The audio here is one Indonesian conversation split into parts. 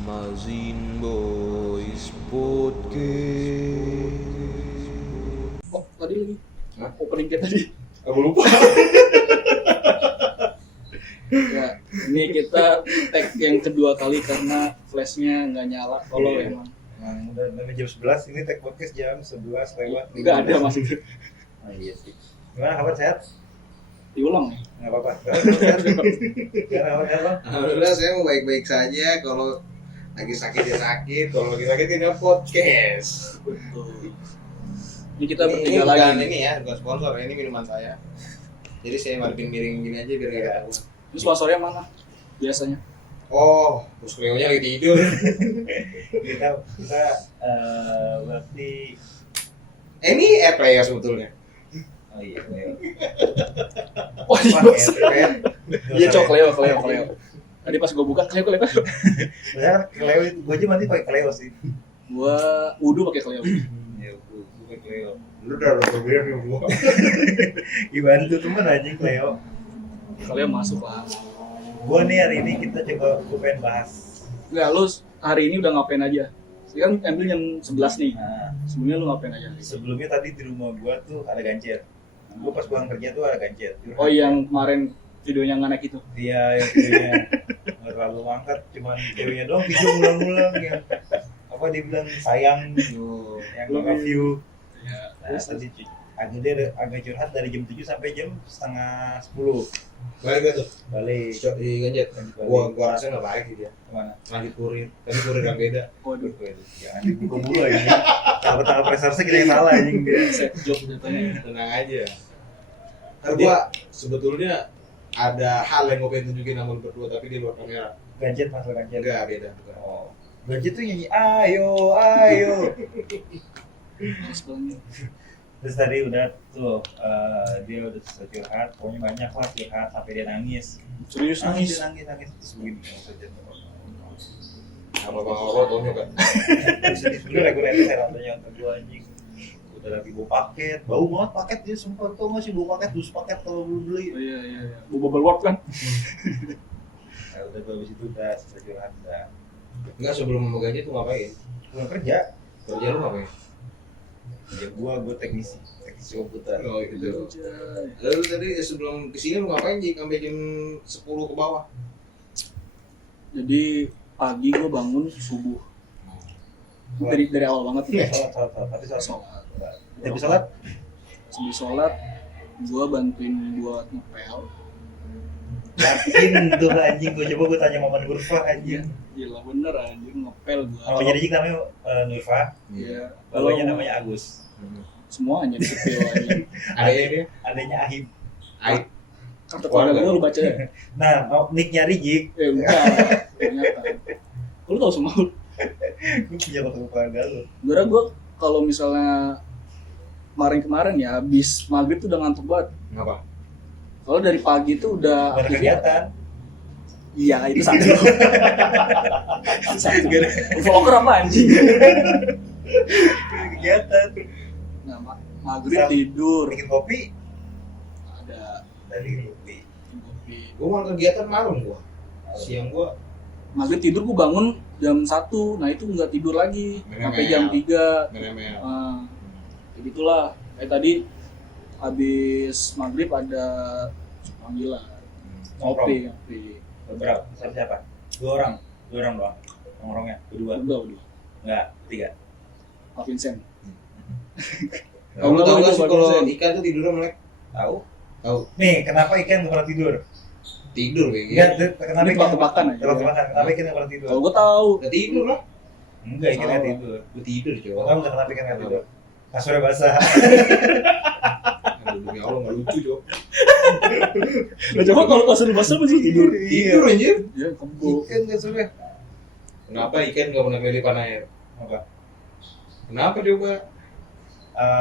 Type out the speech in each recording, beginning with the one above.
Mazin Boys Podcast. Oh, tadi lagi. Opening kita tadi. Aku lupa. Ya, ini kita tag yang kedua kali karena flashnya nggak nyala. Kalau Iya. emang Udah jam 11, ini tag podcast jam 11 lewat. nggak ada masih Oh, iya sih. Gimana kabar, sehat? diulang nih. Nggak apa-apa. Gimana kabar, sehat Bang? Alhamdulillah saya mau baik-baik saja. Kalau lagi sakit ya sakit, kalau lagi sakit ya podcast. Betul. Ini kita Ini bertiga bukan lagi. ini ya, bukan sponsor, ini minuman saya. Jadi saya ngadepin miring gini aja biar gak ketahuan. Ini sponsornya mana? Biasanya. Oh, bos Cleo-nya lagi tidur. Kita berarti Ini player sebetulnya. oh iya, Cleo. Oh iya. Pakai Iya cok Cleo. Tadi pas gue buka Cleo. Benar, Cleo itu gue aja mati pakai Cleo sih. Gua wudu pakai Cleo. Ya, gue pakai Cleo. Lu udah berbiar nih gua. Dibantu temen aja Cleo. Cleo masuk lah. Gue nih hari ini gue pengen bahas. Enggak, lu hari ini udah ngapain aja? Sekarang ambil jam 11 nih. Nah, Sebelumnya lu ngapain aja? sebelumnya tadi di rumah gue tuh ada ganjil. Gue pas pulang kerja tuh ada ganjil. Oh yang kemarin videonya nggak naik itu. Iya, yang videonya nggak terlalu angkat, cuman ceweknya doang video ngulang-ngulang yang apa dia bilang sayang, yang nggak review. Ya, Nah, tadi agak curhat dari jam 7 sampai jam setengah 10 Balik gak tuh? balik. Shot di ganjet. Gua rasa nggak baik sih dia. Kemana? Lanjut kurir, tapi kurir yang beda. waduh, Jangan dibuka mulu aja. Tahap reserse kita yang salah anjing dia. set job jatuhnya. Tenang aja. Kan gua sebetulnya ada hal yang gua pengen tunjukin sama lu berdua tapi di luar kamera. Gadget masalah gadget. Enggak beda. Bukan. Oh. Gadget tuh nyanyi ayo. Sebelumnya. Terus tadi udah tuh dia udah selesai curhat, pokoknya banyak lah curhat sampai dia nangis. Serius nangis. Dia nangis terus begini saja. Sama Bang Oro tau kan. Sedih sebenarnya gue nanti saya tanya ke gue anjing. Udah lagi bawa paket, bau banget paket dia sumpah tau nggak sih bawa paket, dus paket kalau belum beli. Oh iya. Bubble wrap kan? Nah, udah habis itu udah selesai curhat udah. Enggak sebelum mau gaji tuh ngapain? Pulang kerja, Kerja lu ngapain? ya gue teknisi komputer. Oh gitu. Lalu tadi sebelum kesini lu ngapain Ji? Sampai jam 10 ke bawah. Jadi pagi gue bangun subuh. Dari awal banget nih. Sholat, tapi sholat. Sholat. Tapi sholat, Sebelum sholat, gue bantuin buat ngepel. yakin tuh anjing gue coba gue tanya Maman Gurfa anjing. Gila bener anjir ngepel gue. Nama penyidik namanya Nurfa, Iya. bapaknya namanya Agus. Semuanya di sepil aja. Adanya dia. Adanya Ahib. Aib. Kartu keluarga gue lu baca ya? Nah, nicknya Rijik. Enggak. Ternyata. Lu tau semua. Gue punya kartu keluarga lu. Gara gue kalau misalnya kemarin ya habis maghrib tuh udah ngantuk banget. Ngapa? Kalau dari pagi tuh udah Ada kegiatan. Iya itu satu. Satu gara. Vlogger apa anjing? Kegiatan. Nah, maghrib tidur. Bikin kopi Ada dari kopi. kopi. Gua mau kegiatan malam gua. Siang gua Maghrib tidur gue bangun jam 1. Nah itu nggak tidur lagi sampai jam 3. meremeh. Jadi itulah kayak tadi habis maghrib ada panggilan ngopi. Berapa? Siapa? Dua orang doang. Nongkrongnya berdua. Udah. Enggak, tiga. Pak Vincent. Kamu tahu nggak sih Pak kalau Vincent. ikan tuh tidurnya melek? Tahu? Tahu. Nih, kenapa ikan nggak pernah tidur? Tidur kayak gitu. Enggak, kenapa Ini tebak-tebakan aja. Tebak-tebakan. Kenapa ikan nggak pernah tidur? Kalau gue tahu. Udah tidur lah. Enggak, ikan nggak Oh. tidur. Gua tidur Gua coba. tahu nggak kenapa ikan nggak tidur? Kasurnya basah. Aduh demi Allah nggak lucu coba. Nah, coba kalau kasur basah masih tidur. Tidur anjir. Ya kebo. Ikan kasurnya. Kenapa ikan nggak pernah kelilipan air? Apa? Kenapa coba?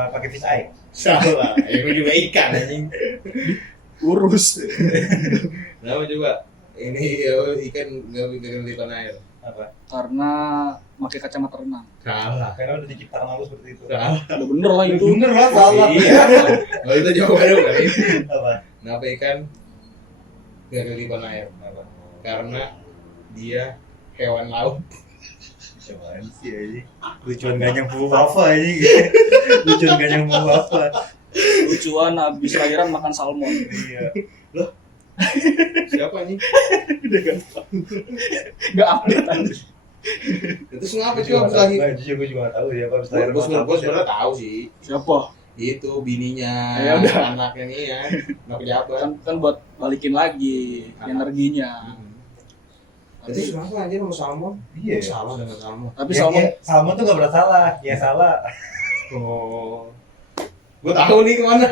Pakai fish eye. Salah. Itu juga ikan anjing. Urus. Kenapa coba? Ini ikan nggak kelilipan air. Apa? Karena pakai kacamata renang. Salah. Karena udah diciptakan Allah seperti itu. Salah. Udah bener lah itu. Bener lah, salah. Iya. Kalau itu jawabannya bukan itu. Apa? Kenapa ikan Dengan kehidupan air. Kenapa? Karena dia hewan laut. Cuman sih aja. Lucuan gak nyambung apa aja. Lucuan gak nyambung apa. Lucuan habis lahiran makan salmon. Iya. Siapa nih? Udah nggak update anjir. Itu ngapa Gue sih abis lahir? gue juga gak tahu siapa abis lahir. Gue sebenarnya tahu sih. Siapa? Itu bininya, Ya udah. anaknya nih ya, anak pejabat. Kan buat balikin lagi energinya. Itu kenapa anjir sama salmon? Iya. Salah dengan salmon. Tapi Ya, salmon ya, salmon tuh gak pernah salah. Ya salah. Oh. Gue tahu nih kemana.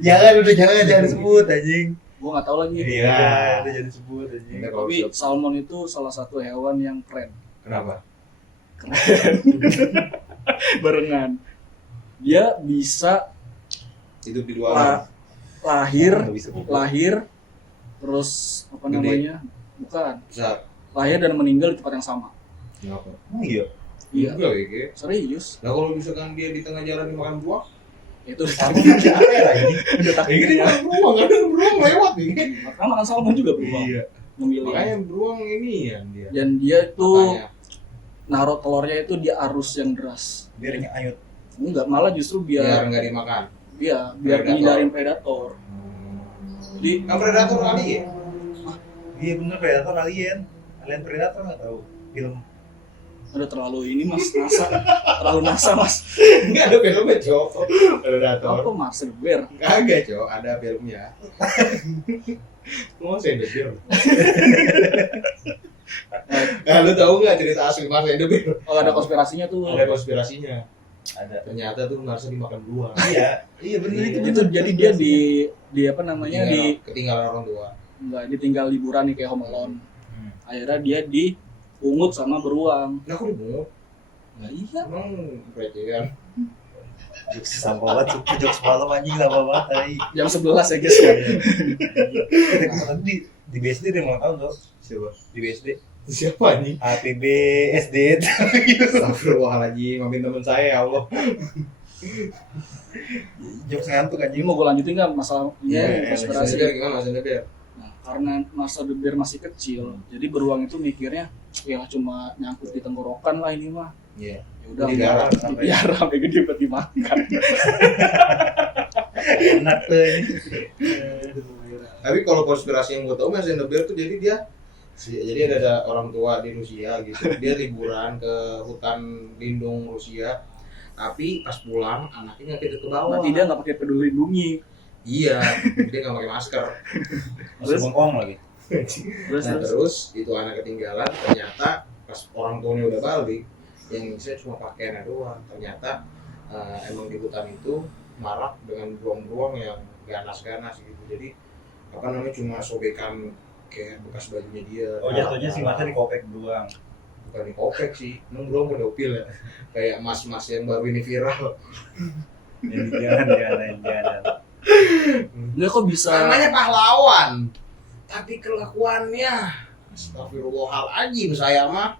Jangan disebut anjing. gue nggak tahu lagi. Iya, udah jangan disebut anjing. Tapi salmon itu salah satu hewan yang keren. Kenapa? Barengan. Dia bisa Hidup di luar. lahir terus apa Gede. namanya? Bukan. Besar. Lahir dan meninggal di tempat yang sama. Kenapa? Oh iya. Iya. Enggak ya, Ge. Serius. Nah kalau misalkan dia di tengah jalan dimakan buah, Itu Salmon ada apa ya lagi? udah ya gitu takdirnya. makan beruang, kan beruang lewat nih. Karena makan salmon juga beruang. Iya. Memilih. Makanya beruang ini ya dia. Dan dia itu Makanya. naruh telurnya itu di arus yang deras. Biar nyayut. Enggak, malah justru Biar biar nggak dimakan. biar Predator. menghindarin predator. Jadi Kan predator kali ya? Iya bener predator alien. Alien predator nggak tahu. Film. udah terlalu ini mas NASA, terlalu NASA mas. Enggak ada filmnya, Cok. Predator. Apa Mars Bear? Kagak, Cok. Ada filmnya. Mau Sendebir. Nah, lu tahu nggak cerita asli Mars Sendebir? Kalau ada konspirasinya tuh. Ada konspirasinya. Ada. Ternyata tuh Marsnya dimakan beruang. Iya. Iya bener itu. Itu jadi dia di apa namanya Ketinggalan orang tua. nggak ditinggal liburan nih kayak Home Alone. Akhirnya dia dipungut sama beruang. Nah, aku dibunuh. Nah iya. Emang pelecehan. Jokes sama banget. Jokes malam anjing lama banget tadi. Jam 11 ya guys. Tadi di BSD dia mau tahu tuh. Siapa? Di BSD. Siapa nih? APB SD. Astagfirullahaladzim, maafin temen saya ya Allah. Jokes ngantuk Ini anjing. mau gue lanjutin nggak masalah ini Iya, konspirasi? Sendebir gimana Sendebir? Nah, karena masa Bear masih kecil, jadi beruang itu mikirnya ya cuma nyangkut di tenggorokan lah ini mah. Iya. Ya udah Di darat sampai biar sampai gede buat dimakan. Enak tuh ini. Tapi kalau konspirasi yang gue tahu Mas Sendebir tuh jadi ada orang tua di Rusia gitu. Dia liburan ke hutan lindung Rusia. Tapi pas pulang anaknya nggak ke bawah. Nanti dia nggak pakai peduli lindungi. Iya, dia nggak pakai masker. Masih bengkong lagi. Terus itu anak ketinggalan. Ternyata pas orang tuanya udah balik, yang saya cuma pakaiannya doang. Ternyata emang di hutan itu marak dengan beruang-beruang yang ganas-ganas gitu. Jadi apa namanya cuma sobekan kayak bekas bajunya dia. Oh jatuhnya sih masa di kopek doang. Bukan di kopek sih, emang beruang pedofil ya. Kayak mas-mas yang baru ini viral. Jangan. Nggak kok bisa. Namanya pahlawan, tapi kelakuannya astagfirullahaladzim saya mah.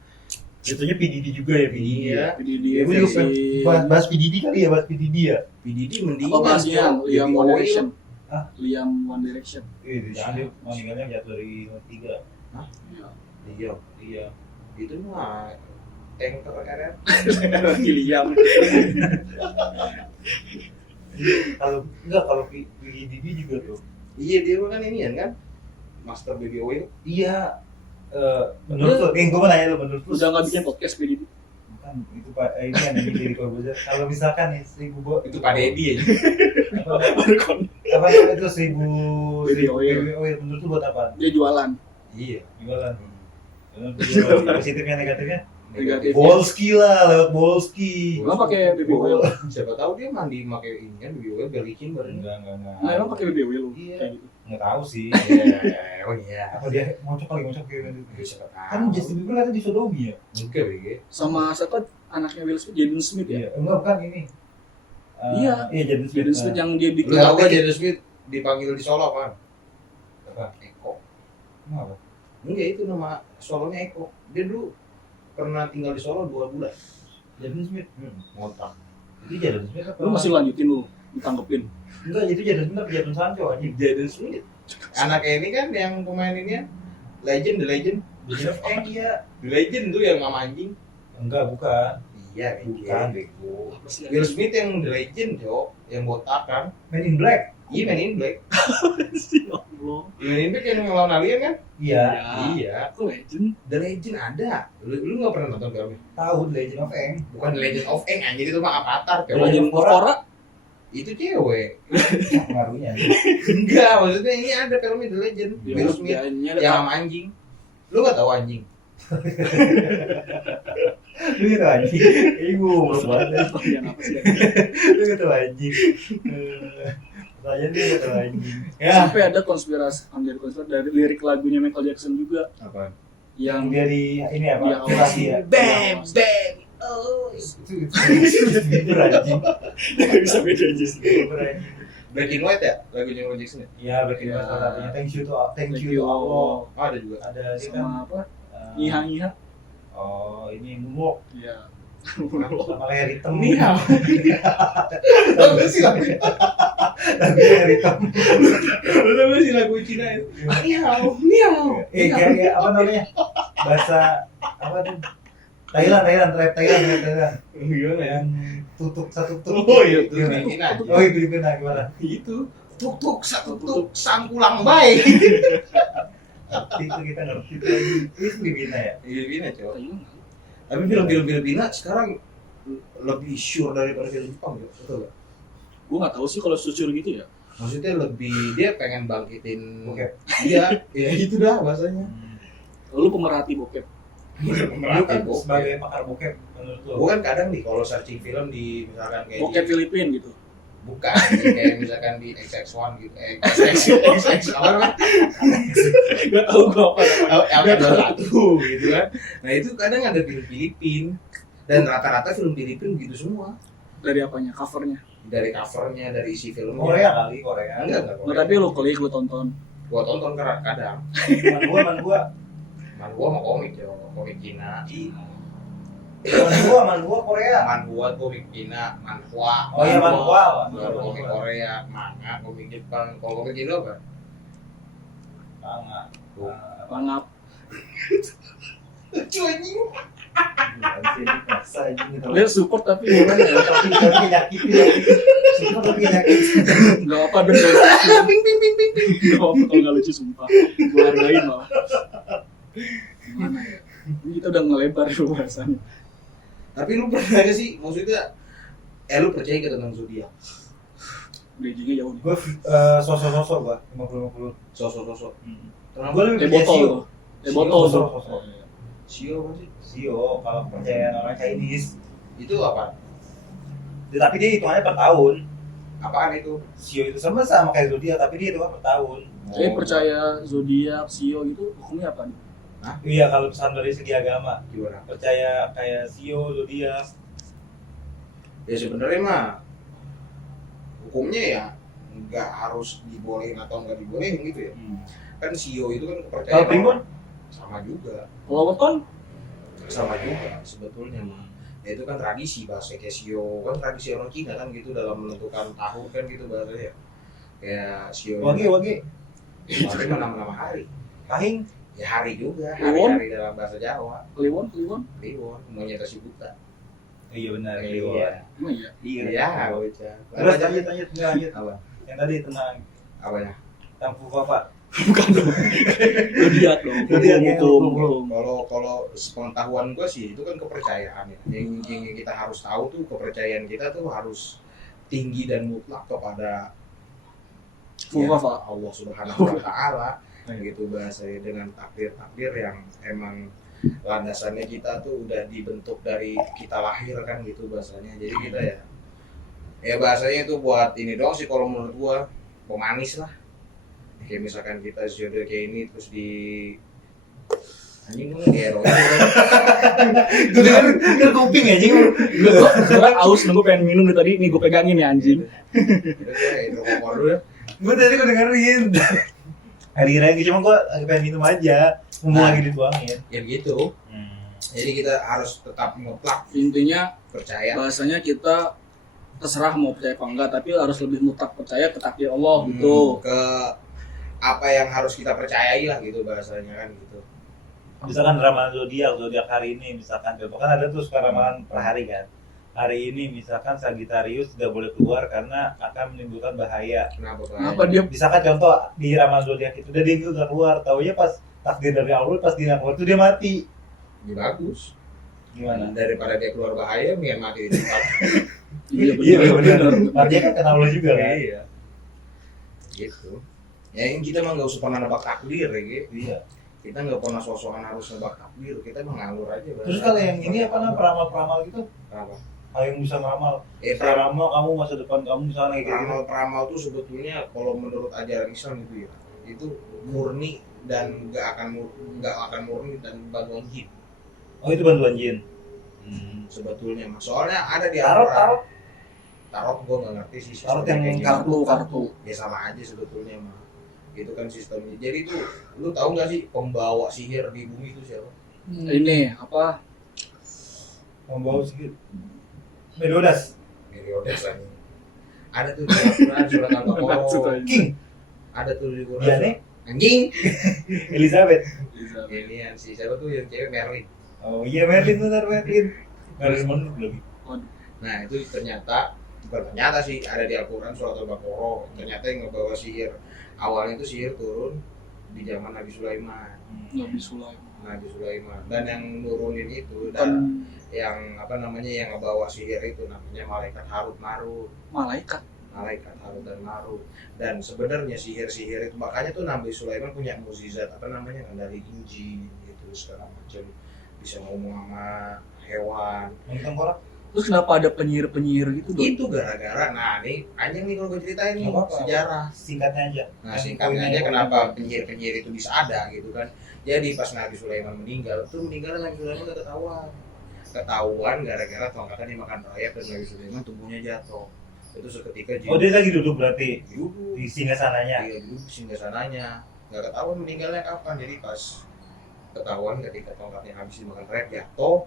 Jatuhnya PDD juga ya PDD. Iya. Jadi di Ya, gue juga versi bahas PDD kali ya, bahas PDD ya. PDD mendingan. apa bahasnya Cok. Liam Baby One oil. Direction. Hah? Liam One Direction. Di sini meninggalnya jatuh dari 3. Iya. Iya. Itu mah tanker RR. Liam. Kalau PDD juga tuh. Iya dia mah kan ini kan master baby oil. Iya. Menurut lo, gue mau nanya lo, menurut lo Udah nggak bikin podcast PDD. kan itu Pak ini yang dari Corbuzier. Kalau misalkan nih 1000 Itu Pak Dedi ya. apa itu 1000 Baby oil. menurut lo buat apa? Dia jualan. Iya. Jualan. Positifnya negatifnya? Negatif. Bolski lah, lewat Bolski. Emang pakai baby oil? Siapa tahu dia mandi pakai ini kan baby oil biar licin badannya. Enggak. Nah, emang pakai baby oil? Iya. Kayak gitu. Enggak tahu sih. Oh iya. Apa dia ngocok kayak gitu. Siapa tahu. Kan Justin Bieber katanya disodomi ya? Enggak BG. Sama siapa anaknya Will Smith, Jaden Smith ya? Iya, enggak bukan ini. Iya. Iya Jaden Smith. Jaden Smith yang dia Lu bikin tahu gak Jaden Smith dipanggil di Solo kan? Apa? Eko. Kenapa? Enggak itu nama Solonya Eko. Dia dulu pernah tinggal di Solo 2 bulan. Jaden Smith. Ngontrak. Itu Jaden Smith apa? lu masih lanjutin lu. ditanggepin. Enggak, itu Jadon Smith apa Jadon Sancho anjing? Jaden Smith. Anaknya ini kan yang pemain ini ya. The Legend. Legend of Aang iya. The Legend tuh yang sama anjing. Enggak, bukan. Iya, Bukan, iya. bego. Apa sih? Will Smith yang The Legend, Jo, yang botak kan. Men in Black. Iya, Man in Black. Ya Allah. Man in Black yang ngelawan alien kan? Iya. Iya. Aku legend. The Legend ada. Lu nggak pernah nonton filmnya? Tahu The Legend of Aang. Bukan The Legend of Aang, anjir itu mah Avatar. The Film. Legend Legend of Korra. Itu cewek. Apa pengaruhnya? Enggak, maksudnya ini ada filmnya The Legend. Will Smith Ya, ini ada yang sama anjing. Lu nggak tahu anjing? Lu gitu anjing. Ini goblok banget. yang apa sih? Lu gitu anjing. Pertanyaan dia gitu anjing. Sampai ada konspirasi dari lirik lagunya Michael Jackson juga Apa? Yang yang dia di ini apa? Iya, Kurasi ya. Bam, bam. Oh, Itu anjing. nggak bisa beda aja sih. Anjing. Black and White ya? Lagunya Michael Jackson ya? Iya, berarti Iya. salah satunya thank you Thank to you. Allah. Oh, ada juga. Ada dia kan. Sama apa? eh, Nyiha. Oh, ini moonwalk Iya. sama leher hitam. Nihao. Tahu sih lagu? Tapi leher hitam. Lu tahu sih lagu Cina itu? Nihao. Kayak apa namanya? Bahasa apa tuh? Thailand. Gimana ya? Yang tutup satu tutup. Oh iya, tuh Gimana? Filipina. Oh iya, Filipina gimana? Itu tuk satu tuk sangkulang baik. Itu kita ngerti tuh. Ini Filipina ya? Filipina, coy. Thailand. Tapi film-film Filipina sekarang lebih sure daripada film Jepang, ya. Betul gak? Gue nggak tahu sih kalau sucur gitu ya. Maksudnya lebih dia pengen bangkitin. Bokep. Iya, ya itu dah bahasanya. Lalu pemerhati bokep. Lu kan sebagai pakar bokep menurut lu? Bukan kadang nih kalau searching film di misalkan kayak Bokep di, Filipin gitu. bukan kayak misalkan di XX1 gitu, XX apa namanya? Gak tahu gue apa. Satu gitu kan. Nah itu kadang ada film Filipin dan rata-rata film Filipin gitu semua. Dari apanya? Covernya. Dari covernya, dari isi filmnya. Korea kali, Korea. Enggak Nggak, tapi lu klik, lu tonton. Gua tonton kadang. Man gua. Manhwa sama komik ya, komik Cina. Manhwa Korea. Manhwa komik Cina, manhwa. Oh iya, manhwa. Baru komik Korea, manga, komik Jepang. Kalau komik Indo apa? Manga. Tuh. Langap. Lucu anjing. Dia support tapi Tapi nyakitin. Sumpah tapi nyakitin. nggak apa dan nggak lucu. Ping ping ping ping ping. Nggak apa kalau nggak lucu sumpah. Gue hargain malah. Gimana ya? Ini kita udah ngelebar pembahasannya. Tapi lu pernah gak sih, maksudnya lu percaya gak tentang zodiak? Gajinya jauh nih. Gue sosok-sosok gua 50-50. Sosok-sosok. Kenapa? Gue lebih Teh percaya botol Sio. tuh. Teh botol tuh. Sosok. Sio apa sih? Sio kalau kepercayaan orang Chinese. Itu apa? Tapi dia hitungannya per tahun. Apaan itu? Sio itu sama kayak zodiak, tapi dia hitungan per tahun. Saya percaya zodiak, sio gitu hukumnya apa nih? Iya, kalau misalnya dari segi agama, Gimana? percaya kayak Sio, zodiak. Ya sebenarnya mah hukumnya ya nggak harus dibolehin atau nggak dibolehin gitu ya. Kan Sio itu kan kepercayaan. Kalau Primbon? Sama juga. Kalau weton? Sama juga sebetulnya mah. Ya, itu kan tradisi bahasa kayak Sio, kan tradisi orang Cina kan gitu dalam menentukan tahun kan gitu bahasanya. Kayak Sio. Wage. Tapi nama-nama hari. Kahing. Ya hari juga, Kliwon? hari-hari dalam bahasa Jawa. Kliwon? Kliwon, monyet si buta. Iya benar, Iya. Emang iya? Iya, bocah. Terus lanjut. Apa? Yang tadi tentang Apanya? yang Fufafa. Bukan dong. Zodiak dong. Zodiak ya, Hukum. Kalau sepengetahuan gue sih itu kan kepercayaan ya. Yang kita harus tahu tuh kepercayaan kita tuh harus tinggi dan mutlak kepada Fufafa. Allah Subhanahu wa taala. Gitu bahasanya dengan takdir-takdir yang emang landasannya kita tuh udah dibentuk dari kita lahir kan gitu bahasanya. Jadi kita ya bahasanya itu buat ini doang sih kalau menurut gua, pemanis lah. Kayak misalkan kita zodiak kayak ini terus di anjing lu hero. Gue denger kuping ya, anjing. Sekarang aus nunggu pengen minum dari tadi, nih gue pegangin ya anjing. Itu kayak hidrokomor dulu ya. Gue tadi dengerin. Hari lagi cuma gue lagi pengen minum aja, ngomong lagi dituangin. Ya gitu. Jadi kita harus tetap mutlak Intinya percaya. bahasanya kita terserah mau percaya apa enggak, tapi harus lebih mutlak percaya ke takdir Allah gitu. Ke apa yang harus kita percayai lah gitu bahasanya kan gitu. Misalkan ramalan zodiak hari ini, misalkan kan ada tuh suka ramalan per hari kan. Hari ini misalkan Sagittarius tidak boleh keluar karena akan menimbulkan bahaya. Kenapa dia Misalkan contoh di ramalan zodiak itu dia nggak keluar, taunya pas takdir dari Allah pas dia nggak keluar itu dia mati. Ya bagus. Gimana? Daripada dia keluar bahaya, mendingan mati di tempat. Iya benar. Artinya kan kena Allah juga kan. Iya. Gitu. Ya yang kita mah nggak usah pernah nebak takdir ya gitu. Iya. Kita nggak pernah sosokan harus nebak takdir, kita mah ngalur aja. Terus kalau yang ini apa namanya peramal-peramal gitu? Kenapa? Kalau yang bisa ngeramal, Peramal, ramal kamu masa depan kamu misalnya kayak gitu. peramal tuh sebetulnya kalau menurut ajaran Islam itu ya, itu murni dan nggak akan murni dan bantuan jin Oh itu bantuan jin. sebetulnya. Soalnya ada di Tarot. Tarot gue nggak ngerti sih. Tarot yang sistemnya kayak kartu. ya sama aja sebetulnya mah. Itu kan sistemnya. Jadi tuh lu tahu nggak sih pembawa sihir di bumi itu siapa? Ini apa? Membawa sedikit. Meliodas. Meliodas aja. Ada tuh di Al-Quran surat Al-Baqarah. King. Ada tuh di Quran. Iya nih. Anjing. Elizabeth. Ini yang si siapa tuh yang cewek Merlin. Oh iya Merlin benar Merlin. Merlin Monroe lagi. Nah itu ternyata bukan ternyata sih ada di Al-Quran surat Al-Baqarah. Ternyata yang ngebawa sihir awalnya itu sihir turun di zaman Nabi Sulaiman. Nabi Sulaiman. Dan yang nurunin itu dan yang apa namanya yang ngebawa sihir itu namanya malaikat Harut Marut. Malaikat Harut dan Marut. Dan sebenarnya sihir-sihir itu makanya tuh Nabi Sulaiman punya mukjizat apa namanya dari jin gitu segala macam, bisa ngomong sama hewan. Nonton korak. Terus kenapa ada penyihir gitu dong? Itu gara-gara, nah nih panjang nih kalau gue ceritain nih sejarah. Singkatnya aja. Nah singkatnya aja kenapa penyihir-penyihir itu bisa ada gitu kan. Jadi pas Nabi Sulaiman meninggal, tuh meninggalnya Nabi Sulaiman udah ketahuan gara-gara tongkatnya dimakan rayap dan Nabi Sulaiman tubuhnya jatuh. Itu seketika Oh dia lagi duduk berarti di singgasananya. Iya duduk di singgasananya. Nggak ketahuan meninggalnya kapan. Jadi pas ketahuan ketika tongkatnya habis dimakan rayap jatuh,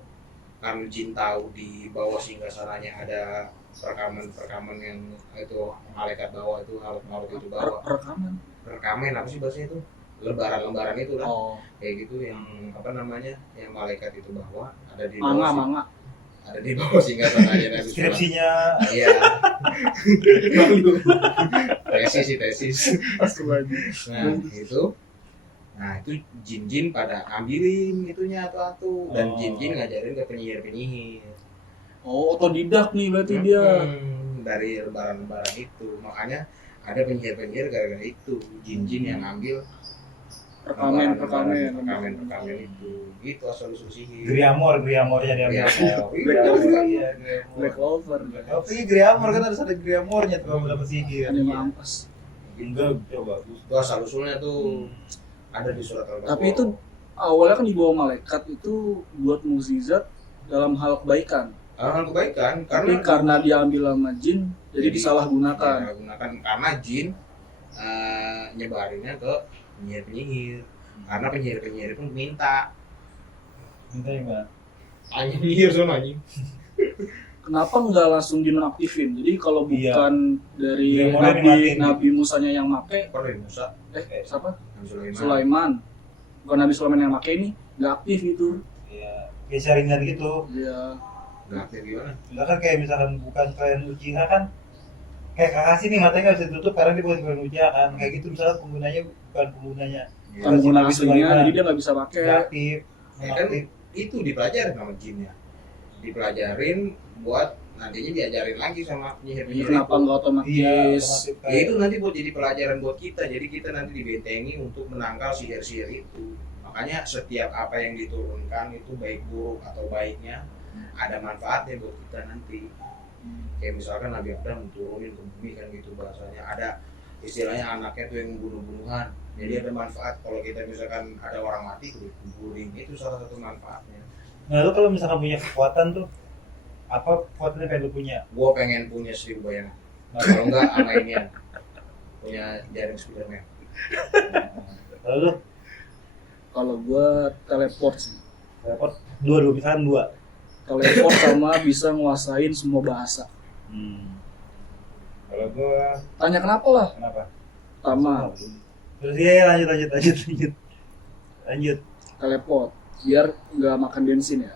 karena jin tahu di bawah singgasananya ada rekaman yang itu malaikat bawa itu Harut itu bawa rekaman apa sih bahasanya itu lembaran itu lah kayak gitu yang apa namanya yang malaikat itu bawa ada di bawah ada di bawah singgasananya Nabi Sulaiman. Skripsinya Iya. tesis. Nah itu jin-jin pada ambilin itunya atau dan jin-jin ngajarin ke penyihir. Oh otodidak nih berarti dia. Dari lembaran-lembaran itu makanya ada penyihir gara-gara itu jin-jin yang ambil rekaman itu gitu asal usul sihir. Griamornya dia Black Clover. Tapi Griamor kan harus ada Griamornya tuh kamu dapat sihir. Ada mampas. Enggak bagus. Itu asal usulnya tuh ada di surat Al-Baqarah. Tapi itu awalnya kan dibawa malaikat itu buat mukjizat dalam hal kebaikan. Karena diambil sama jin jadi disalahgunakan. Karena jin nyebarinnya ke penyihir. Karena penyihir pun minta yang mana? Penyihir sama anjing. Kenapa nggak langsung dinonaktifin? Jadi kalau bukan dari Nabi Musanya yang make, Musa. Siapa? Sulaiman. Bukan Nabi Sulaiman yang make ini nggak aktif gitu. Iya, kayak saringan gitu. Iya. Nggak aktif gimana? Misalkan kayak misalkan bukan kalian Uchiha kan, kayak Kakashi nih matanya nggak bisa ditutup karena dia bukan kalian Uchiha kan, kayak gitu misalkan penggunanya bukan penggunanya. Pengguna aslinya, jadi dia nggak bisa pakai. Aktif. Kan itu dipelajarin sama jinnya. Dipelajarin buat nantinya diajarin lagi sama penyihir-penyihir. Kenapa nggak otomatis? Ya itu nanti buat jadi pelajaran buat kita. Jadi kita nanti dibentengi untuk menangkal sihir-sihir itu. Makanya setiap apa yang diturunkan itu baik buruk atau baiknya ada manfaatnya buat kita nanti. Kayak misalkan Nabi Adam turunin ke bumi kan gitu bahasanya. Ada istilahnya anaknya tuh yang bunuh-bunuhan. Jadi ada manfaat kalau kita misalkan ada orang mati kuburin, itu salah satu manfaatnya. Nah lu kalau misalkan punya kekuatan tuh apa kekuatan yang pengen lu punya? Gua pengen punya 1000 bayangan. Nah, kalau enggak sama inian punya jaring Spiderman. Lalu lu? Kalau gua teleport sih. Teleport dua misalkan dua. Teleport sama bisa nguasain semua bahasa. Kalau gua Tanya kenapa lah? kenapa? Pertama, Terus ya lanjut. teleport biar nggak makan bensin ya.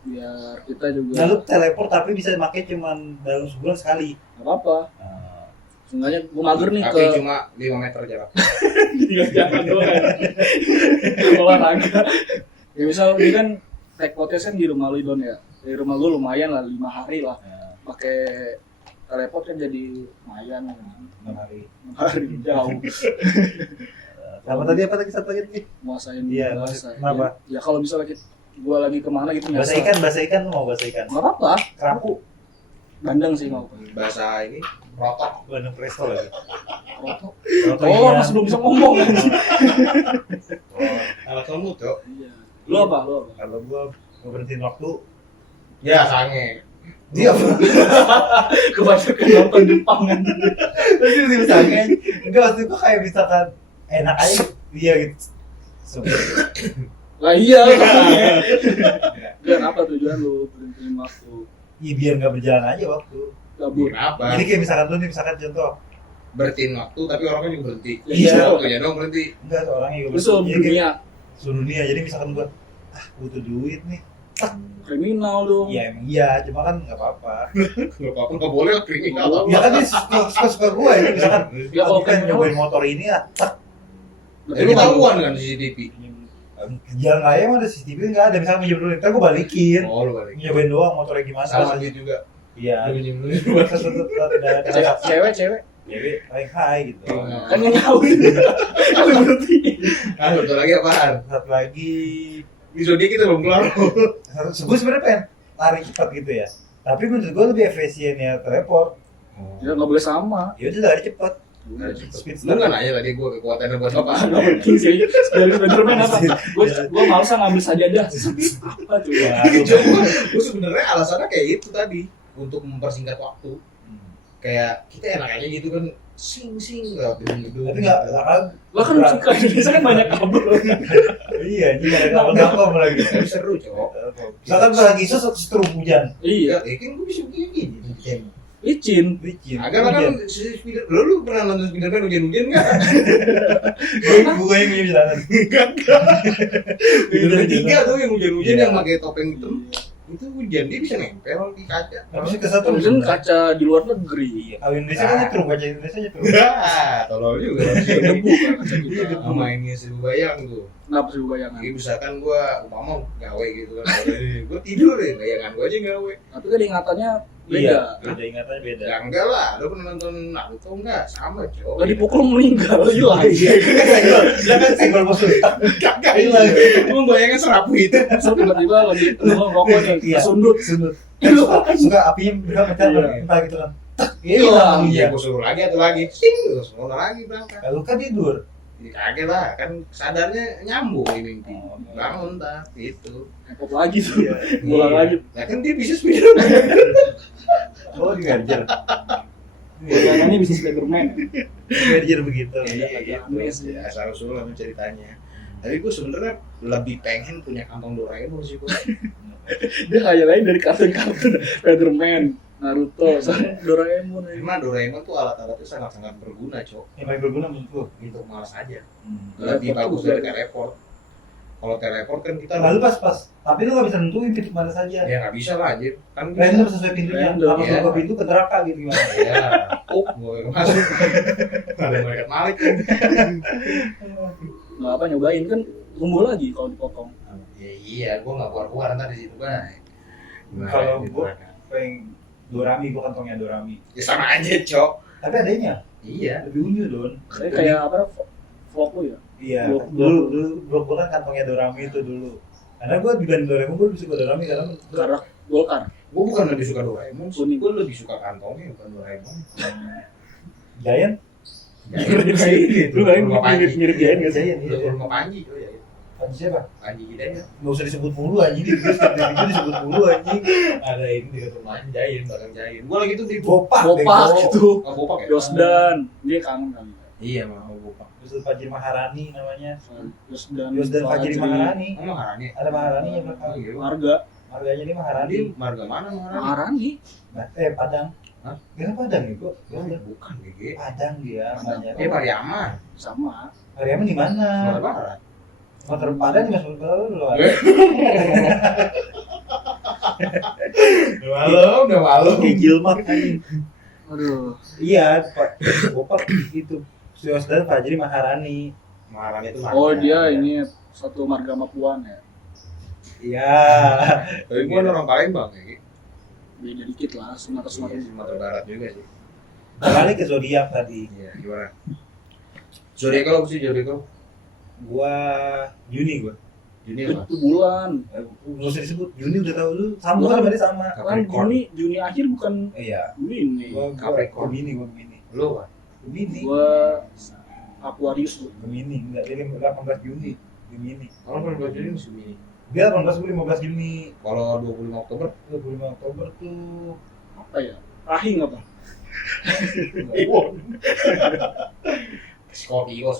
Biar kita juga Nah lu teleport tapi bisa pakai cuman dalam sebulan sekali. nggak apa-apa. Seenggaknya gue mager nih Tapi ke cuma 5 meter jarak. jangan doang. Olahraga. Ya misal ini kan take podcast kan di rumah lu Don ya. Dari rumah lu lumayan lah 5 hari lah. Pakai teleport kan jadi lumayan 6 hari. 6 hari jauh. Sama tadi apa tadi satu lagi? Muasain Iya, bahasa. kenapa? Ya kalau misalnya gue lagi kemana gitu Bahasa ikan lu mau bahasa ikan? nggak apa-apa. Kerapu. Bandeng sih mau. Bahasa ini rotok. Bandeng presto lagi. Rotok. Roto Oh, ikan. masih belum bisa ngomong anjing. Alat kamu tuh. Iya. Lu apa? Kalau gua berhentiin waktu, Ya sange. Dia Kebanyakan nonton Jepang kan. terus dia misalkan, enggak maksud gua kayak misalkan enak aja dia gitu. Lah iya. Biar apa tujuan lu berhentiin waktu? Iya biar nggak berjalan aja waktu. Gabut. Kenapa? Jadi kayak misalkan lu nih, misalkan contoh, Berhentiin waktu tapi orangnya juga berhenti. Iya. Waktunya dong berhenti. enggak tuh orangnya juga Lu seluruh Jadi kayak dunia seluruh dunia. Jadi misalkan gua butuh duit nih, kriminal dong. ya emang iya, cuma kan nggak apa-apa. Nggak apa-apa, nggak boleh lah kriminal. Ya kan dia suka gua ya, misalkan Ya kalau kan kriminal, nyobain motor ini ya, berarti Jadi lu nggak- ketahuan kan di CCTV. jalan raya mah ada CCTV nggak ada, misalkan minjem dulu, ntar gua balikin, Oh lu balik. nyobain doang motornya gimana. Salah duit juga. Iya. Lu minjem dulu. Terus ada cewek jadi hai gitu. kan yang tahu. Kalau berarti Ah, satu lagi apaan? Satu lagi, Di zodiak kita belum kelar. gue sebenarnya pengen lari cepat gitu ya. Tapi menurut gue lebih efisien ya teleport. ya nggak boleh sama. Ya udah lari cepat. Speed Lu nggak nanya tadi gue kekuatannya buat apa? Nggak penting sih. Dari Spiderman apa? Gue malas ngambil sajadah. Apa coba? Gue sebenarnya alasannya kayak itu tadi untuk mempersingkat waktu. Kayak kita enak aja gitu kan sing nggak gedung. Tapi nggak kan? Lo kan suka Indonesia kan banyak kabel. Iya, jadi ada kapal lagi. Tapi seru cowok. Misalkan gue lagi seteru hujan. Iya. Ya kan gue bisa begini. Licin. Licin. Agak kan lu pernah nonton Spiderman hujan-hujan nggak? Gue yang punya jalanan. Enggak. Spiderman 3 tuh yang hujan-hujan yang pakai topeng hitam. Itu hujan dia bisa nempel di kaca. Tapi sih ke satu Kan kaca di luar negeri. Kalau Indonesia kan nyetrum, kaca Indonesia nyetrum. Enggak, tolol juga. Debu kan kaca kita. Sama ini seribu bayang tuh. Kenapa sih bayangan? Jadi misalkan gua umpama gawe gitu kan. Gua tidur deh, bayangan gua aja gawe. Tapi kan ingatannya Iya, beda. beda ingatannya beda. Ya enggak lah, lu pernah nonton Naruto enggak? Sama, cowok. Gak dipukul meninggal hilang. Iya, kan senggol musuh. Enggak hilang. Emang bayangan serapu itu. So tiba-tiba lagi nongkrong rokok nih, Iya. kesundut. Sundut. Itu Suka apinya berapa entah gitu kan. hilang. Iya, gua suruh lagi atau lagi. Sing, terus mau lagi berangkat. Lalu kan tidur. Ya kaget lah, kan sadarnya nyambung di mimpi. Oh, oke. Bangun tak, gitu. Ngepop lagi tuh. Iya. Bola lagi. Ya kan dia bisa Spiderman. Oh, di Garjer. Bayangannya bisa Spiderman. Garjer begitu. Iya, ya asal usul kan ceritanya. Tapi gue sebenarnya lebih pengen punya kantong Doraemon sih gue. Dia kayak lain dari kartun-kartun Spiderman, Naruto, sama Doraemon. Emang Doraemon tuh alat-alatnya sangat-sangat berguna, Cok. Yang paling berguna menurut gua. Untuk malas aja. Teleport Lebih bagus tuh dari berarti. teleport. Kalau teleport kan kita Lalu pas. Tapi lu nggak bisa nentuin pintu mana saja. ya nggak bisa lah anjir. Kan Random sesuai pintunya. Random, Kalau iya. buka pintu ke neraka gitu gimana? ya. Oh, gue masuk. Ada malaikat Malik kan. Nggak apa nyobain kan tumbuh lagi kalau dipotong. Ya iya, gue nggak keluar ntar di situ baik. Kalau gua pengen Dorami, gua kantongnya Dorami. ya sama aja, Cok. Tapi adanya Iya. lebih unyu Don. Kayak apa? Vlog lu ya? Iya. Blok- Dulu gua kan kantongnya Dorami itu dulu. Karena gua dibanding Doraemon gua lebih suka Dorami karena Karak Golkar. Gue bukan lebih suka Doraemon, Kuning. gue lebih suka kantongnya bukan Doraemon. Giant. Lu lain mirip Giant nggak sih? Giant, iya. Udah rumah Panji tuh ya. Panji siapa? Panji kita ya. Nggak usah disebut mulu anjing, di video disebut mulu anjing. Ada ini di rumah Jain, barang Jain. Gue lagi tuh di Bopak, Bopak bego. gitu. Oh, Bopak ya? Yosdan. Dia kangen kali. Iya, mau Bopak. Terus Fajri Maharani namanya. Yosdan. Yosdan Fajri Maharani. Oh, Maharani. Ada Maharani yang Oh, belakang. iya. Marga. Harganya ini Maharani. Tadi marga mana Maharani? Maharani. Padang. Dia kan Padang nih kok. Bukan GG. Padang dia namanya. Pariaman. Sama. Pariaman di mana? Sumatera Barat. Motor Padang nggak Sumatera Barat. Udah malu. Kayak Jilmak anjing. Aduh. Iya, Pak. Bapak itu. Suasana Fajri Maharani. Marah itu Oh dia ini satu marga Mapuan ya. Iya. Tapi gua orang Palembang ya. Beda dikit lah, Sumatera. Sumatera Barat juga sih. Kembali ke zodiak tadi. Iya, gimana? Zodiac apa sih zodiac? Gua Juni gua. Juni Itu apa? bulan. Nggak usah disebut. Juni udah tahu lu. Sama kan berarti sama. Kan Juni akhir bukan Iya. Gemini. Gua Capricorn. Gemini. Lu apa? Gemini. Gua Aquarius gua. Gemini. Enggak, dia 18 Juni. Gemini. Kalau bulan Juni musim ini. Dia 18 Juni 15 Juni. Kalau 25 Oktober 25 Oktober tuh Apa ya? Rahing apa? Scorpio.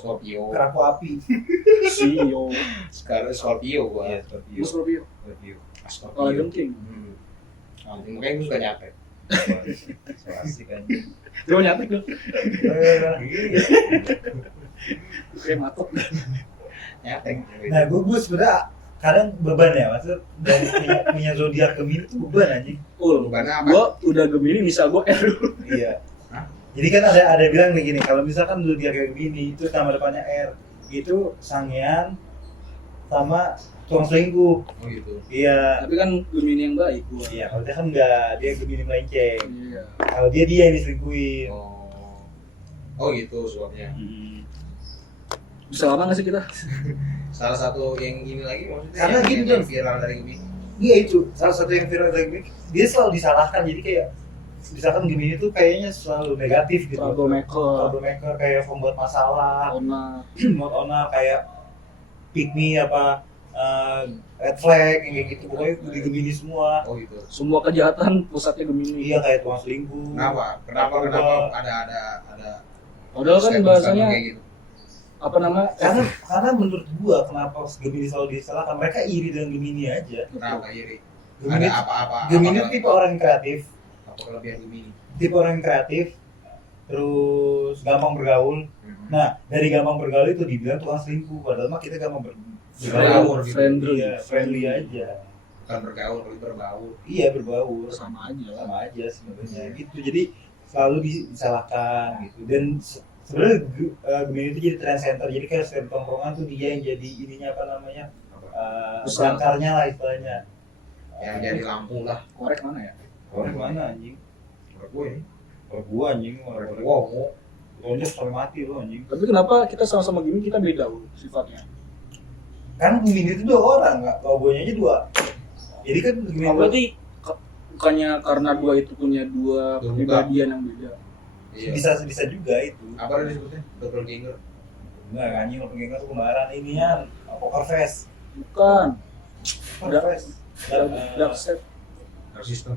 kerapu api. CEO. Sekarang Scorpio gua. Iya, Scorpio. Gue Scorpio. Scorpio. Kalau Genting. Makanya gue suka nyapek. So asik kan. Coba nyatek dong. Iya. Kayak matok. Nyapek. Nah, gue sebenarnya kadang beban ya, maksud dari punya zodiak Gemini itu beban anjing. Bebannya apa? Gue udah Gemini, misal gue R. Iya. Hah? Jadi kan ada bilang kayak gini, kalau misalkan zodiak Gemini itu nama depannya R, itu sangean sama tukang selingkuh. Oh gitu. Iya. Tapi kan Gemini yang baik gue. Iya, kalau dia kan enggak, dia Gemini melenceng. Iya. Kalau dia yang diselingkuhin. Oh gitu sebabnya. Bisa lama gak sih kita? Salah satu yang ini lagi maksudnya Karena yang gini, yang Don. viral dari ini. Iya itu, salah satu yang viral dari Gemini, dia selalu disalahkan, jadi kayak misalkan Gemini itu kayaknya selalu negatif gitu. Troublemaker, kayak pembuat masalah, buat owner kayak pick me apa red flag yang kayak gitu, pokoknya di Gemini semua. Oh gitu. Semua kejahatan pusatnya Gemini. Iya, kayak tukang selingkuh. Kenapa ada Padahal kan bahasanya kayak gitu. apa nama? Karena menurut gua kenapa Gemini selalu disalahkan, mereka iri dengan Gemini aja. Kenapa iri? Gemini, Ada apa-apa? Gemini tipe orang yang kreatif, Apa kelebihan Gemini? tipe orang yang kreatif, terus gampang bergaul. Nah, dari gampang bergaul itu dibilang tukang selingkuh, padahal mah kita gampang Bergaul gitu. friendly aja. Bukan bergaul, tapi berbaur. Iya, berbaur. Sama aja. Sebenarnya gitu. Jadi selalu disalahkan gitu. Dan sebenarnya Gemini itu jadi trend center. Jadi kayak setiap tongkrongan tuh dia yang jadi ininya apa namanya? Jangkarnya lah istilahnya. Yang jadi lampu lah. Korek mana ya? Orang mana anjing? Menurut gue ini. Kalau gua anjing, Menurut orang gue mau. lonjok sampai mati lo anjing. Tapi kenapa kita sama-sama Gemini kita beda sifatnya? Kan Gemini itu dua orang, nggak? Logonya aja dua. Jadi kan Gemini Oh, berarti bukannya karena dua itu punya dua Dua kepribadian yang beda. Iya. bisa juga itu. Apa disebutnya? Doppelganger. Enggak, anjing lo pengen tuh kemarin inian poker face. Bukan. Poker face. Dark side, System.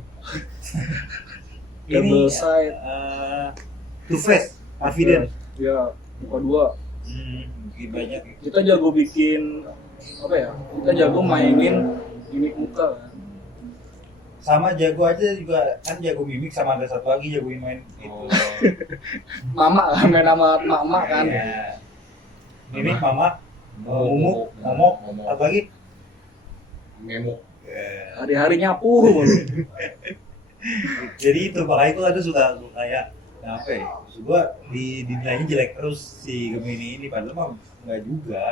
double side. Two face, confident. Ya, muka dua. Mungkin banyak. Kita jago bikin apa ya? Kita jago mainin gimmick muka kan. Sama jago aja juga kan jago mimik, sama ada satu lagi jagoin main itu. Mama kan, main nama mama kan. Iya. Mimik, mama, momok, apa lagi? Memo. Hari-hari nyapu mulu. Jadi itu makanya itu ada suka kayak apa ya? Maksud gua dinilainya jelek terus si Gemini ini, padahal mah enggak juga.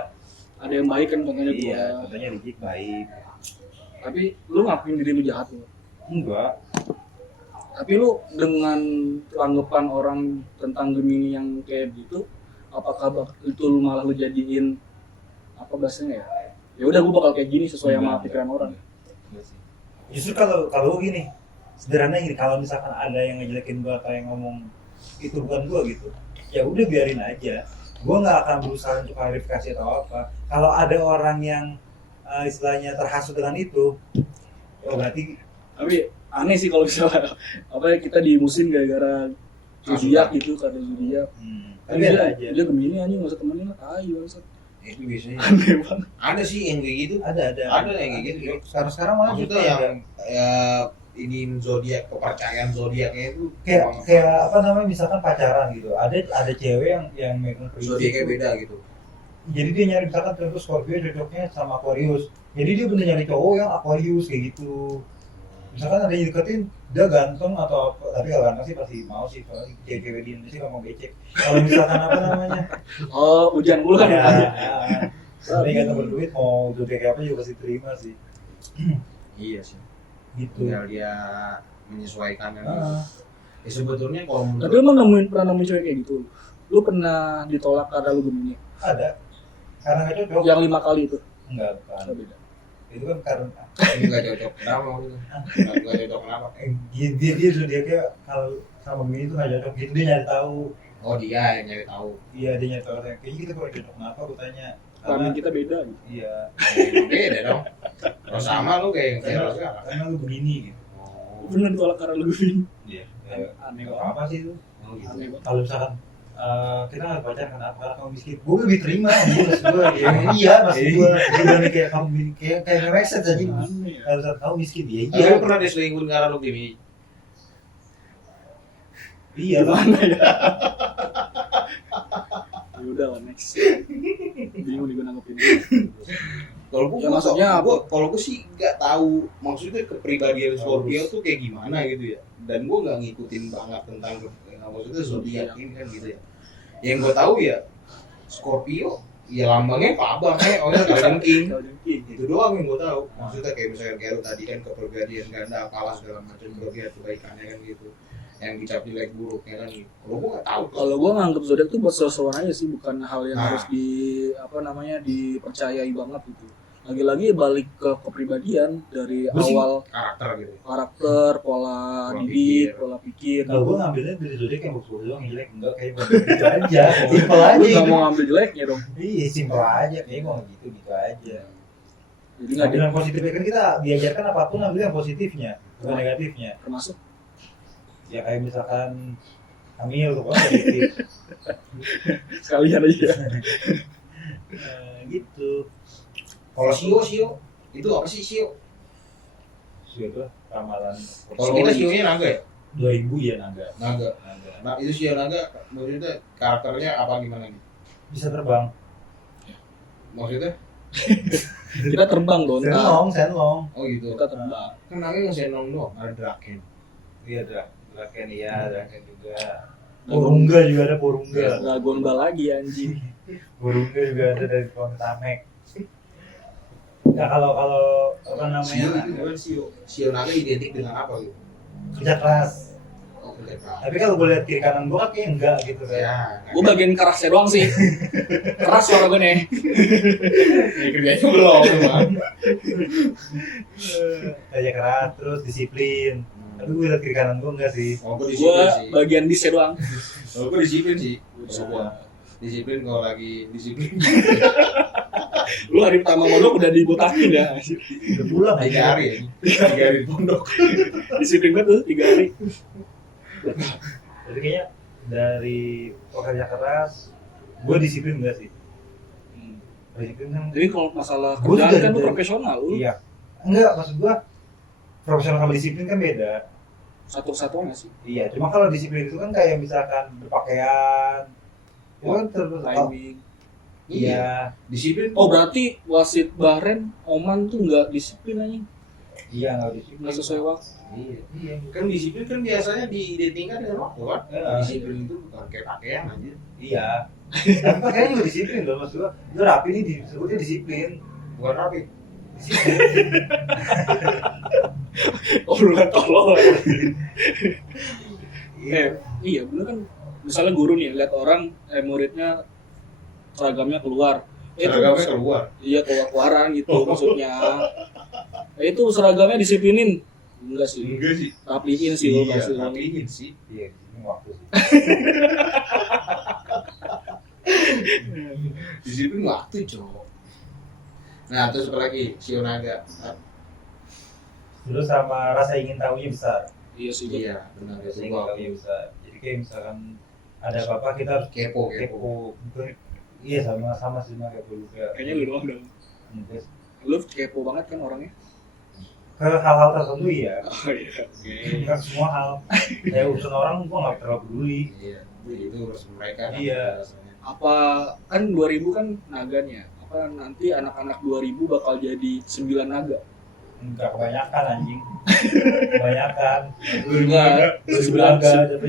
Ada yang baik kan contohnya gua. Iya, contohnya Rijik baik. Tapi lu ngakuin diri lu jahat lu. Enggak. Tapi lu dengan tanggapan orang tentang Gemini yang kayak gitu, apakah itu lu malah lu jadiin apa bahasanya ya? Ya udah gua bakal kayak gini sesuai sama pikiran orang. Justru kalau gini, sederhana gini, kalau misalkan ada yang ngejelekin gua kayak ngomong itu bukan gua gitu, ya udah biarin aja. Gua nggak akan berusaha untuk klarifikasi atau apa. Kalau ada orang yang istilahnya terhasut dengan itu, ya berarti. Tapi aneh sih kalau misalnya apa ya, kita dimusin gara-gara zodiak gitu, karena zodiak. Tapi ada aja. Dia Gemini anjing, enggak usah temenin lah, tai bangsat. Itu biasanya. Aneh banget. Ada sih yang kayak gitu. Ada Ada yang kayak gitu. Sekarang malah Maksudnya juga yang ya ini zodiak, kepercayaan zodiaknya itu kayak apa namanya, misalkan pacaran gitu, ada cewek yang megang prinsip zodiaknya tuh. beda gitu. Jadi dia nyari misalkan contoh Scorpio cocoknya sama Aquarius, jadi dia bener nyari cowok yang Aquarius kayak gitu. Misalkan ada yang deketin dia ganteng atau apa, tapi kalau ganteng sih pasti mau sih, kalau cewek-cewek di Indonesia nggak mau becek. Kalau misalkan apa namanya, Oh, hujan bulan ya, ya. dia ganteng berduit mau zodiak apa juga pasti terima sih. Iya sih. Gitu. Tinggal dia menyesuaikan kan. Ah. Ya sebetulnya kalau Tapi lu emang pernah nemuin cewek kayak gitu? Lu pernah ditolak karena lu Gemini? Ada, karena nggak cocok. Yang 5 kali itu? Enggak, bukan. Oh, beda. Itu kan karena nggak cocok, kenapa gitu? Nggak cocok kenapa? dia zodiaknya kalau sama Gemini itu nggak cocok gitu, dia nyari tahu. Oh dia yang nyari tahu. Iya, dia nyari tahu kayaknya kita kurang cocok, kenapa aku tanya. Kelamin kita beda gitu. Iya, Beda dong. Kalau sama lu kayak yang viral sekarang. karena lu begini gitu. Oh, Lu pernah ditolak karena lu Gemini? Iya. Aneh Nggak banget. apa sih itu. oh gitu. Aneh banget. Kalau misalkan kita nggak pacaran kenapa, karena kamu miskin, gue lebih terima gitu maksud gue. Iya maksud gue, dibanding kayak kamu kayak nge-message aja. Aneh ya. Kalau misalkan kamu miskin, ya Tapi iya. lu pernah diselingkuhin karena lu gini? Iya lah. Gimana ya? Ya udah lah, next. Bingung nih gue nanggepin. Kalau gue, Ya, maksudnya kalau gue sih nggak tahu maksudnya kepribadian Scorpio tuh kayak gimana gitu ya. Dan gue nggak ngikutin banget tentang maksudnya zodiak ini kan gitu ya. Yang gue tahu ya Scorpio ya lambangnya Pak kayak orang kalengking. Itu doang yang gue tahu. Maksudnya kayak misalkan kayak lu tadi kan kepribadian ganda, kalah segala macam berbagai kebaikannya kan gitu. Yang dicap jelek buruknya kan gitu. Kalau gue nggak tahu. Kalau gue nganggep zodiak tuh buat sesuatu aja sih, bukan hal yang Nah. harus dipercayai banget gitu. Lagi-lagi balik ke kepribadian dari Gua sih- awal Karakter gitu. karakter, pola Pola didik, pikir. pola pikir. Kalau gue ngambilnya dari zodiak yang bagus doang, yang jelek enggak, kayak gue gitu aja. Simpel aja. Lu nggak gitu. mau ngambil jeleknya dong. Iya, simpel aja, kayak gue gitu aja. Jadi nggak Ambil yang positifnya kan, kita diajarkan apapun ambil yang positifnya, bukan negatifnya. termasuk Ya kayak misalkan hamil tuh kan positif. sekalian aja. Gitu. Kalau Sio itu apa sih Sio? Itu ramalan. Kalau kita Sionya naga ya? 2000 ya naga. Naga. Nah itu Sio naga maksudnya karakternya apa gimana nih? Bisa terbang. Maksudnya? Kita terbang dong. Senlong. Oh gitu. Kita terbang. Kan naga yang senong doang, ada draken. Iya, draken iya, draken juga. Porungga juga ada, porungga. Dragon Ball lagi anjing. Porungga juga ada dari Pontamek. Ya kalau apa namanya? Sio itu gimana Sio? Sio naga identik dengan apa gitu? Kerja keras. Oh kerja keras. Tapi kalau gue lihat kiri kanan gue kan kayak enggak gitu kan. Ya. Gue bagian kerasnya doang sih. Keras suara gue nih. Ini kerjanya belum Bang. Kerja keras terus disiplin. Tapi gue lihat kiri kanan gue enggak sih. Oh gue Gue disiplin sih. bagian disnya doang. Oh gue disiplin sih. Kalau gua disiplin kalau lagi disiplin. Lu hari pertama mondok udah dibotakin ya. Udah pulang 3 aja. hari ya. 3 hari di pondok. Disiplin banget tuh 3 hari. Jadi kayaknya dari pekerja keras gue disiplin enggak sih? Disiplin kan. Jadi kalau masalah Gua kerjaan juga kan lu dari- profesional lu. Iya. Enggak, maksud gue profesional sama disiplin kan beda. Satu-satunya sih. Iya, cuma kalau disiplin itu kan kayak misalkan berpakaian, itu kan terus Timing. iya, Disiplin. Oh berarti wasit Bahrain, Oman tuh nggak disiplin aja, iya nggak disiplin. nggak sesuai waktu. Iya. Kan disiplin kan biasanya diidentikan dengan waktu kan. Iya. Disiplin itu bukan kayak pakaian aja. Iya. Tapi pakaian juga disiplin loh, maksud gua. Lu rapi nih disebutnya disiplin. Bukan rapi. Disiplin. Oh lu kan tolol. Iya. Iya bener kan. Misalnya guru nih lihat orang muridnya seragamnya keluar. Seragamnya keluar. Iya keluar-keluaran gitu maksudnya. Itu seragamnya disiplinin. Enggak sih. Enggak sih. Rapiin sih lo Iya, pasti. rapiin sih. Iya, ini waktu sih. Disiplin waktu, Cok. Nah, terus apa lagi? Sio naga. Terus sama rasa ingin tahunya besar. Iya sih. Iya, benar ya. Rasa ingin tahunya besar. Jadi kayak misalkan ada apa-apa kita harus Kepo. kepo. Iya, sama sih sama kepo juga. Kayaknya lu doang dong. Terus Lu kepo banget kan orangnya. ke hal-hal tertentu ya. Oh iya, oke. Enggak semua hal. Kayak urusan orang gua nggak terlalu peduli. Iya, itu urusan mereka kan. Iya. Rasanya. Apa kan 2000 kan naganya. Apa nanti anak-anak 2000 bakal jadi 9 naga? Enggak kebanyakan anjing. Kebanyakan. Enggak, 9 9 tapi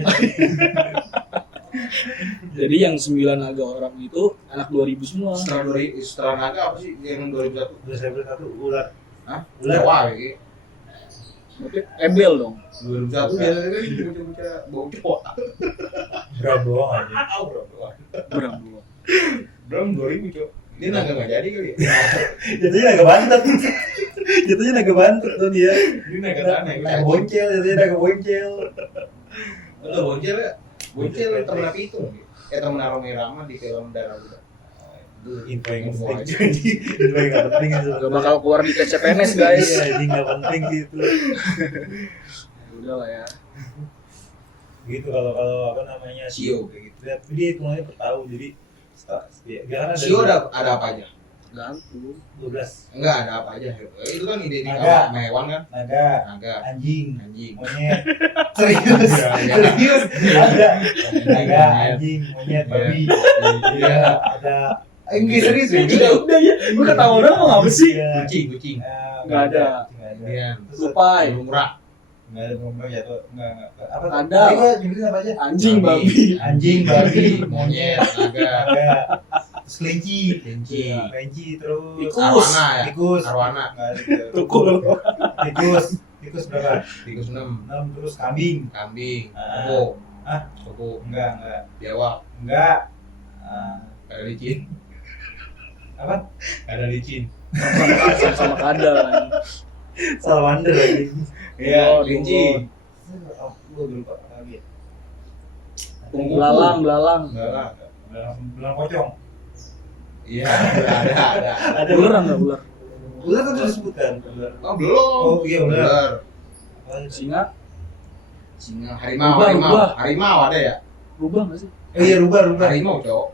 Jadi yang 9 naga orang itu anak 2000 semua. Setelah naga apa sih yang 2001? 2001 ular. Hah? Ular. Jawa ya. Berarti ebel dong. 2001 biasanya kan bocah-bocah bocah. Berapa doang anjing. Berapa? Belum 2000, Cok. Dia naga enggak jadi kali ya. Jatuhnya naga bantet. Jatuhnya naga bantet tuh dia. Dia naga tanah. Naga boncel, jatuhnya naga boncel. Betul, Boncel ya? Boncel temen api itu. Temen Aromai Rama di film Darah Buda. Info yang Info penting. aja. Info yang nggak penting itu. Gak bakal keluar di CPNS guys. Iya, ini nggak penting gitu. Udah lah ya. Gitu kalau apa namanya Sio. kayak gitu. Tapi dia hitungannya per tahun jadi dia kan ada Sio ada apa aja? Gantung. 12 Enggak ada apa aja. Itu kan identik Naga. sama hewan kan? naga, Naga, anjing, anjing. monyet. Serius. Iya. Serius. Ada naga, Monyet. anjing, monyet, Iya. babi. Iya. Iya, ada Enggak serius ya? Udah ya, gue ketawa dong apa sih? Iya. Kucing. Nggak ada. Nggak ada. Iya. Tupai, Murah. Nggak ada ngomong jatuh. Nggak. Apa? Ada. Tadi gua nyebutin apa aja? anjing, babi. Anjing, babi, Monyet, naga, naga, terus kelinci, kelinci, kelinci, terus Tikus. arwana ya? tikus, Arwana, nggak ada. Tukul. Tikus berapa? tikus 6, 6 terus kambing. kambing, Ah. kebo, Hah? kebo, Enggak. biawak, Enggak. ada licin, Apa? ada licin. Sama kadal kan. Salamander lagi. Oh, kelinci, Oh, gua lupa lagi. Belalang. enggak lah. Belang pocong. Iya, ada. Ada Ular enggak ular? Ular kan sudah disebutkan. Ular. Oh belum. Oh iya ular. Singa Singa, harimau, Rubah. harimau ada ya? rubah enggak sih? Oh iya rubah. Harimau, Cok.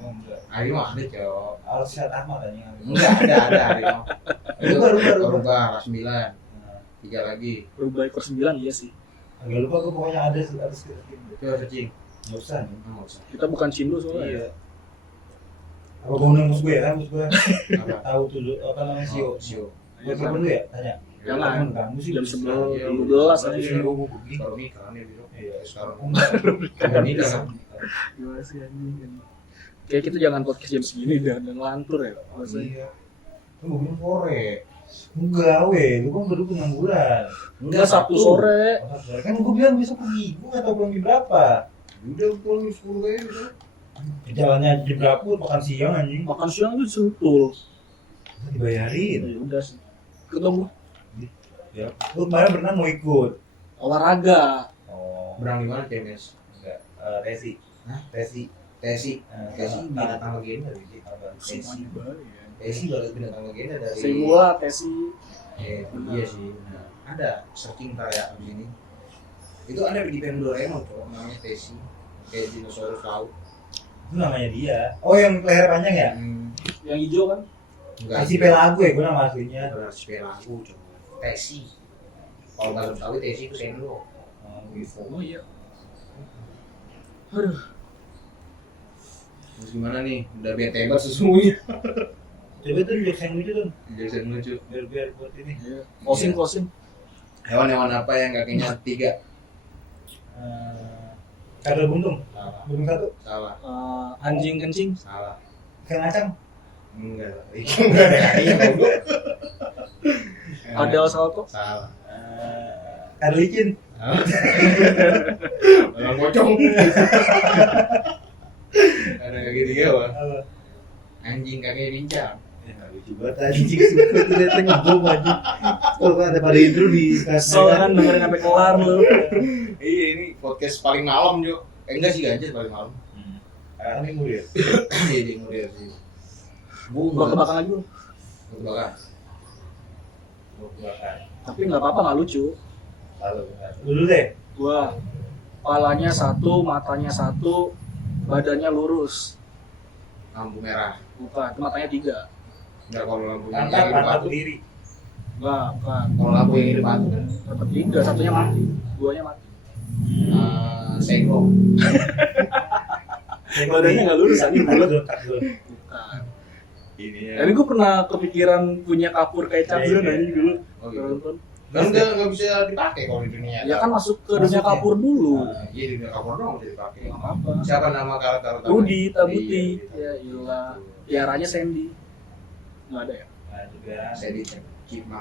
Oh, enggak. Harimau ada, Cok. Al-Syad Ahmad anjing. Enggak ada harimau. Rubah. Rubah, kelas 9. 3 lagi. Rubah ekor 9 iya sih. Agak lupa gua pokoknya ada sekitar gitu. Coba searching. Enggak usah. Enggak usah. Kita bukan Cindo soalnya. Iya. Apa mau nembus gue ya? Nembus gue Apa? tahu tuh apa namanya Sio. Oh, Sio. Gue telepon dulu ya? Tanya. Jangan. Kamu sih Jam bisa. 11 Iya, 12 aja. Ini gue pergi. Baru nikah kan dia besok. Iya. Sekarang. Enggak. Udah nikah kan? Gimana sih anjing? Kayak kita jangan podcast jam segini dan ngelantur ya. Maksudnya. Iya. Lu belum sore. Enggak, weh. Lu kan baru pengangguran. Enggak Sabtu sore. Oh, Sabtu. Kan gue bilang besok pergi. Gue nggak tahu pulang jam berapa. Udah pulang jam 10 kayaknya bisa. Jalannya jam berapa? Makan siang anjing. Makan siang tuh sentul. Dibayarin. Ya udah sih. Ketemu Ya. Lu kemarin berenang mau ikut. olahraga. Oh. Berang di mana, CMS? Enggak. Tesi. Hah? Tesi. Tesi. Tesi Tesi binatang legenda dari Tesi. Semuanya bahaya. Tesi baru binatang legenda dari. Semua tesi. Iya sih. Nah, ada searching ntar ya abis ini. Itu ada di film Doraemon kok, namanya Tesi. Kayak dinosaurus laut. Itu namanya dia. Oh yang leher panjang ya? Yang hijau kan? Enggak. Tesi Pelago ya gue nama aslinya. Beras pelaku coba. Tesi. Kalau bahasa Betawi Tesi itu sendok. Oh gitu. Oh iya. Aduh. Terus gimana nih? Udah biar tembak sesungguhnya. Coba tuh jokes yang lucu tuh. Jadi lucu. Biar buat ini. Closing. Hewan-hewan apa yang kakinya 3? Kadal buntung. Salah. Buntung satu. Salah. Anjing kencing. Salah. Ikan ngacang. Enggak. Enggak ada kakinya goblok. Kadal salto. Salah. Kadal licin. Orang pocong. Ada kaki 3 Bang. Apa? Anjing kakinya pincang. Ya lucu banget tadi jika suka tuh ternyata ngebom aja. Kalau ada pada intro di Kesel kan dengerin sampai kelar lu. Iya ini podcast paling malam Jo. Enggak sih Ganjar paling malam. Ah ini murid. Iya di murid sih. Gua kebakan lagi lu. Bakar. Tapi nggak apa-apa nggak lucu. Lalu dulu deh. Gua kepalanya 1, matanya 1, badannya lurus. Lampu merah. Bukan, matanya 3. Enggak kalau lampunya Angkat yang angkat batu. berdiri. Enggak, bukan. Kalau lampu yang di depan tuh kan Dapat 3, satunya mati. Duanya mati. sengkong. Badannya nggak lurus, anjing. Takjil, takjil. Bukan. Ini ya. Tapi gue pernah kepikiran punya kapur kayak Cakzul Iya, iya. anjing dulu. Oh gitu. Nonton. Kan nggak bisa dipakai kalau di dunia. Ya kan masuk ke dunia Maksudnya? kapur dulu. Iya di dunia kapur doang bisa dipakai. Nggak apa-apa. Siapa nama karakter utamanya? Rudi Tabuti. Iya, Ya iyalah. Tiaranya Sandy. Nggak ada ya? Nah, juga. Saya di Cipma.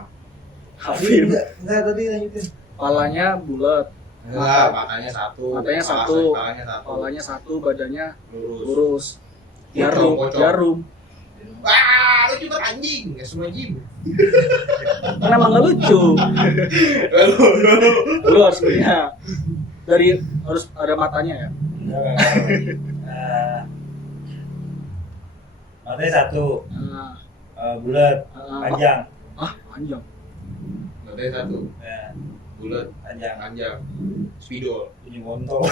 Hafim. Enggak tadi lanjutin. Palanya bulat. Enggak, matanya satu. Matanya kepala- satu. Kepalanya satu. Kepalanya satu, badannya Lurus. lurus. Jarum, Pocong. jarum. Wah, lu cuma anjing, nggak semua jim. Kan emang nggak lucu. Lu harus punya dari harus ada matanya ya. Nah, matanya satu, Nah, bulat, panjang. panjang. Matanya satu, Nah, bulat, panjang. panjang, spidol. Punya montong.